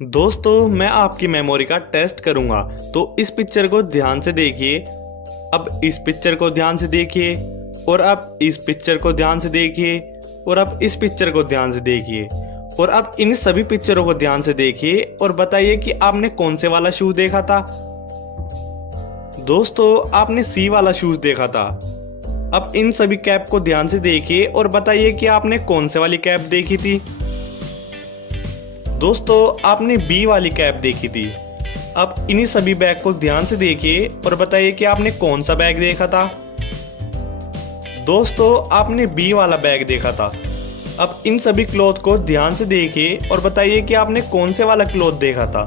दोस्तों मैं आपकी मेमोरी का टेस्ट करूंगा, तो इस पिक्चर को ध्यान से देखिए। अब इस पिक्चर को ध्यान से देखिए और अब इस पिक्चर को ध्यान से देखिए और अब इस पिक्चर को ध्यान से देखिए और अब इन सभी पिक्चरों को ध्यान से देखिए और बताइए कि आपने कौन से वाला शूज देखा था। दोस्तों आपने सी वाला शूज देखा था। अब इन सभी कैप को ध्यान से देखिए और बताइए कि आपने कौन से वाली कैप देखी थी। दोस्तों आपने बी वाली कैप देखी थी। अब इन्हीं सभी बैग को ध्यान से देखिए और बताइए कि आपने कौन सा बैग देखा था। दोस्तों आपने बी वाला बैग देखा था। अब इन सभी क्लॉथ को ध्यान से देखिए और बताइए कि आपने कौन से वाला क्लॉथ देखा था।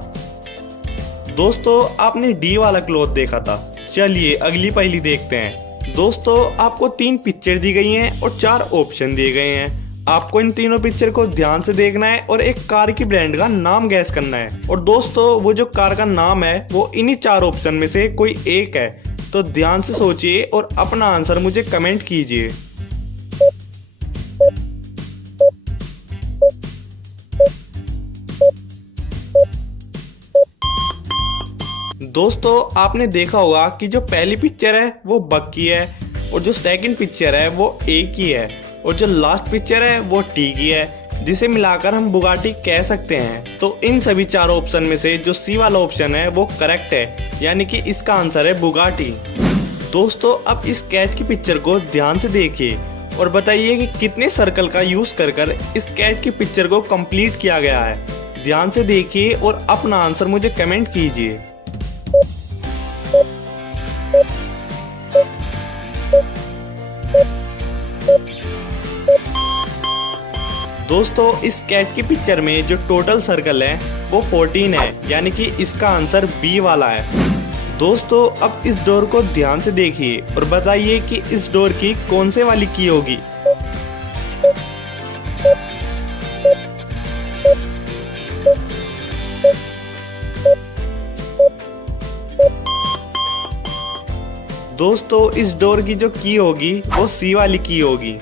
दोस्तों आपने डी वाला क्लॉथ देखा था। चलिए अगली पहेली देखते हैं। दोस्तों आपको 3 पिक्चर दी गई हैं और 4 ऑप्शन दिए गए हैं। आपको इन तीनों पिक्चर को ध्यान से देखना है और एक कार की ब्रांड का नाम गैस करना है। और दोस्तों वो जो कार का नाम है वो इन्हीं 4 ऑप्शन में से कोई एक है। तो ध्यान से सोचिए और अपना आंसर मुझे कमेंट कीजिए। दोस्तों आपने देखा होगा कि जो पहली पिक्चर है वो बक की है और जो सेकंड पिक्चर है वो ए की है और जो लास्ट पिक्चर है वो टी की है, जिसे मिलाकर हम बुगाटी कह सकते हैं। तो इन सभी 4 ऑप्शन में से जो सी वाला ऑप्शन है वो करेक्ट है, यानी कि इसका आंसर है बुगाटी। दोस्तों अब इस कैट की पिक्चर को ध्यान से देखिए और बताइए कि कितने सर्कल का यूज कर इस कैट की पिक्चर को कंप्लीट किया गया है। ध्यान से देखिए और अपना आंसर मुझे कमेंट कीजिए। दोस्तों इस कैट की पिक्चर में जो टोटल सर्कल है वो 14 है, यानी कि इसका आंसर बी वाला है। दोस्तों अब इस डोर को ध्यान से देखिए और बताइए कि इस डोर की कौन से वाली की होगी। दोस्तों इस डोर की जो की होगी वो सी वाली की होगी।